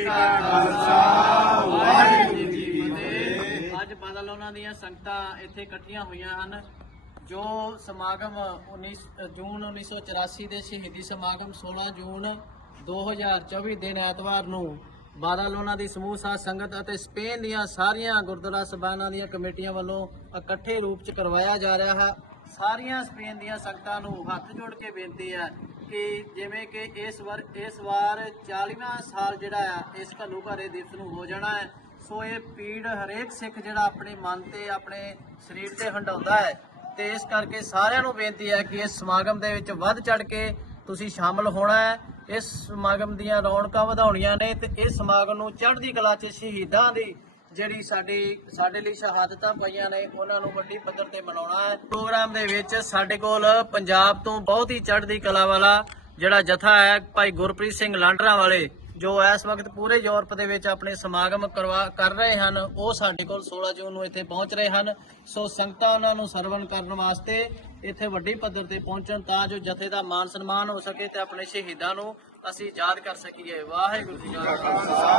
ਜੀ ਕਾ ਖਾਲਸਾ, ਵਾਹਿਗੁਰੂ ਜੀ ਕੀ ਫਤਿਹ। ਅੱਜ ਬਦਲ ਉਹਨਾਂ ਦੀਆਂ ਸੰਗਤਾਂ ਇੱਥੇ ਇਕੱਠੀਆਂ ਹੋਈਆਂ ਹਨ। ਜੋ ਸਮਾਗਮ 19 ਜੂਨ 1984 ਦੇ ਸ਼ਹੀਦੀ ਸਮਾਗਮ 16 ਜੂਨ 2024 ਦਿਨ ਐਤਵਾਰ ਨੂੰ ਬਾਦਲ ਉਹਨਾਂ ਦੀ ਸਮੂਹ ਸਾਧ ਸੰਗਤ ਅਤੇ ਸਪੇਨ ਦੀਆਂ ਸਾਰੀਆਂ ਗੁਰਦੁਆਰਾ ਸਭਾਨਾਂ ਦੀਆਂ ਕਮੇਟੀਆਂ ਵੱਲੋਂ ਇਕੱਠੇ ਰੂਪ ਚ ਕਰਵਾਇਆ ਜਾ ਰਿਹਾ ਹੈ। ਸਾਰੀਆਂ ਸਪੇਨ ਦੀਆਂ ਸੰਗਤਾਂ ਨੂੰ ਹੱਥ ਜੋੜ ਕੇ ਬੇਨਤੀ ਹੈ ਕਿ ਜਿਵੇਂ ਕਿ ਇਸ ਵਾਰ ਇਸ ਵਾਰ 40ਵਾਂ ਸਾਲ ਜਿਹੜਾ ਆ, ਇਸ ਘੱਲੂ ਘਾਰੇ ਦਿਵਸ ਨੂੰ ਹੋ ਜਾਣਾ ਹੈ। ਸੋ ਇਹ ਪੀੜ ਹਰੇਕ ਸਿੱਖ ਜਿਹੜਾ ਆਪਣੇ ਮਨ ਤੇ, ਆਪਣੇ ਸਰੀਰ ਤੇ ਹੰਡਾਉਂਦਾ ਹੈ। ਤੇ ਇਸ ਕਰਕੇ ਸਾਰਿਆਂ ਨੂੰ ਬੇਨਤੀ ਹੈ ਕਿ ਇਸ ਸਮਾਗਮ ਦੇ ਵਿੱਚ ਵੱਧ ਚੜ ਕੇ ਤੁਸੀਂ ਸ਼ਾਮਲ ਹੋਣਾ ਹੈ। ਇਸ ਸਮਾਗਮ ਦੀਆਂ ਰੌਣਕਾਂ ਵਧਾਉਣੀਆਂ ਨੇ ਤੇ ਇਸ ਸਮਾਗਮ ਨੂੰ ਚੜ੍ਹਦੀ ਕਲਾ 'ਚ ਸ਼ਹੀਦਾਂ ਦੀ ਜਿਹੜੀ ਸਾਡੀ, ਸਾਡੇ ਲਈ ਸ਼ਹਾਦਤਾਂ ਪਈਆਂ ਨੇ, ਉਹਨਾਂ ਨੂੰ ਵੱਡੀ ਪੱਧਰ ਤੇ ਮਨਾਉਣਾ ਹੈ। ਪ੍ਰੋਗਰਾਮ ਦੇ ਵਿੱਚ ਸਾਡੇ ਕੋਲ ਪੰਜਾਬ ਤੋਂ ਬਹੁਤ ਹੀ ਚੜ੍ਹਦੀ ਕਲਾ ਵਾਲਾ ਜਿਹੜਾ ਜਥਾ ਹੈ, ਭਾਈ ਗੁਰਪ੍ਰੀਤ ਸਿੰਘ ਲਾਂਡਰਾਂ ਵਾਲੇ, ਜੋ ਇਸ ਵਕਤ ਪੂਰੇ ਯੂਰਪ ਦੇ ਵਿੱਚ ਆਪਣੇ ਸਮਾਗਮ ਕਰਵਾ, ਕਰ ਰਹੇ ਹਨ, ਉਹ ਸਾਡੇ ਕੋਲ 16 ਜੂਨ ਨੂੰ ਇੱਥੇ ਪਹੁੰਚ ਰਹੇ ਹਨ। ਸੋ ਸੰਗਤਾਂ ਉਹਨਾਂ ਨੂੰ ਸਰਵਣ ਕਰਨ ਵਾਸਤੇ ਇੱਥੇ ਵੱਡੀ ਪੱਧਰ ਤੇ ਪਹੁੰਚਣ ਤਾਂ ਜੋ ਜਥੇ ਦਾ ਮਾਨ ਸਨਮਾਨ ਹੋ ਸਕੇ ਤੇ ਆਪਣੇ ਸ਼ਹੀਦਾਂ ਨੂੰ ਅਸੀਂ ਯਾਦ ਕਰ ਸਕੀਏ। ਵਾਹਿਗੁਰੂ ਜੀ ਕਾ ਖਾਲਸਾ।